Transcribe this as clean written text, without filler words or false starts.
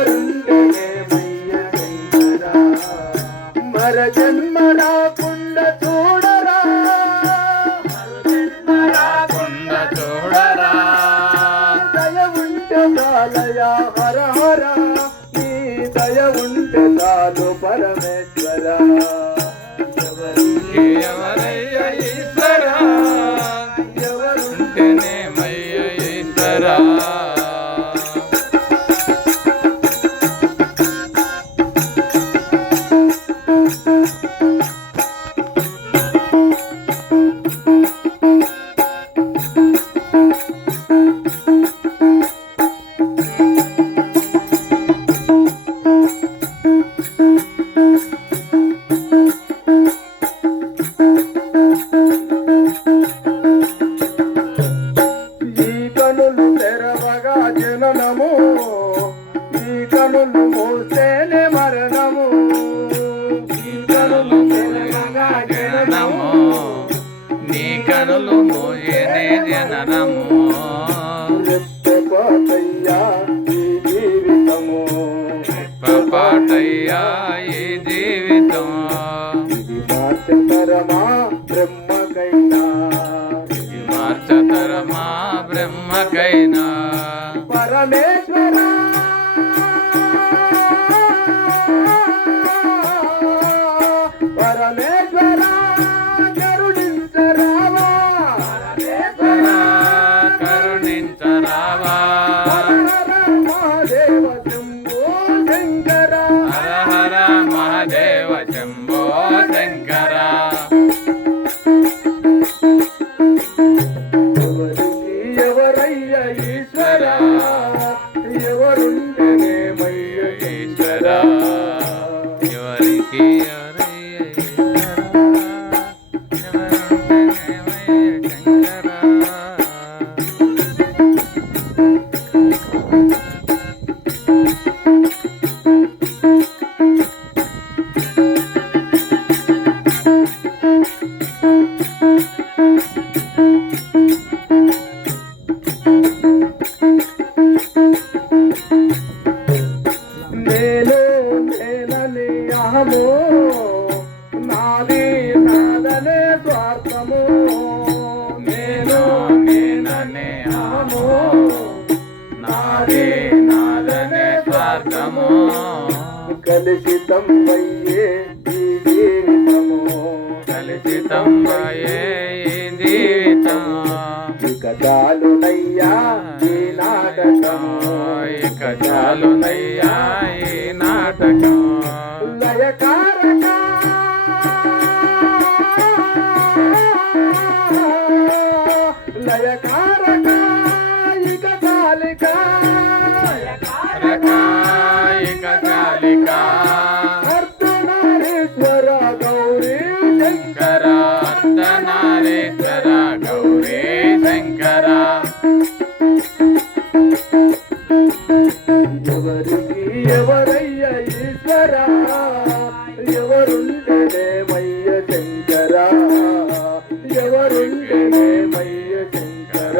ఎవరుంటేనే మయ్య శంకరా మర జన్మ రాకుండా చూడరా దయ ఉంటే చాలయా హర హర నీ దయ ఉంటే చాలు పరమేశ్వర ఎవరయ్య ఈశ్వర ఎవరుంటేనే మయ్య ఈశ్వర జననము ఈ కనులు మూస్తేనే మరణము ఈ కనులు తెరవగా జననము నీ కనులు మోయేనే జననము రెప్పపాటయ్యా ఈ జీవితము రెప్పపాటయ్యా ఈ జీవితం ఇది మార్చతరమా బ్రహ్మకైనా ఇది మార్చతరమా బ్రహ్మకైనా పరమేశ్వర పరమేశ్వర కరుణించరావా కరుణించరావా మహాదేవ శంభో శంకర హర హర మహాదేవ శంభో శంకర ఎవరయ్య ఈశ్వర ఎవరుంటేనే మయ్య ఈశ్వర ఎవరికి ఎవరయ్య ఈశ్వర ఎవరుంటేనే మయ్య శంకర నేను నేనని అహము నాది నాదనే స్వార్థము నేను నేననే అహము నాది నాదనే స్వార్థము కలుషితం అయ్యే ఈ జీవితము కలుషితం అయ్యే ఈ జీవితం ఇక చాలునయ్యా ఈ నాటకము ఇక చాలునయ్యా ఈ నాటకం లయకారక లయకారక ఇక చాలిక ఇక చాలిక అర్ధనారీశ్వర గౌరీ శంకర అర్ధనారీశ్వర గౌరీ శంకర ఎవరికి ఎవరయ్య ఈశ్వర ఎవరుంటేనే మయ్య శంకర ఎవరుంటేనే మయ్య శంకర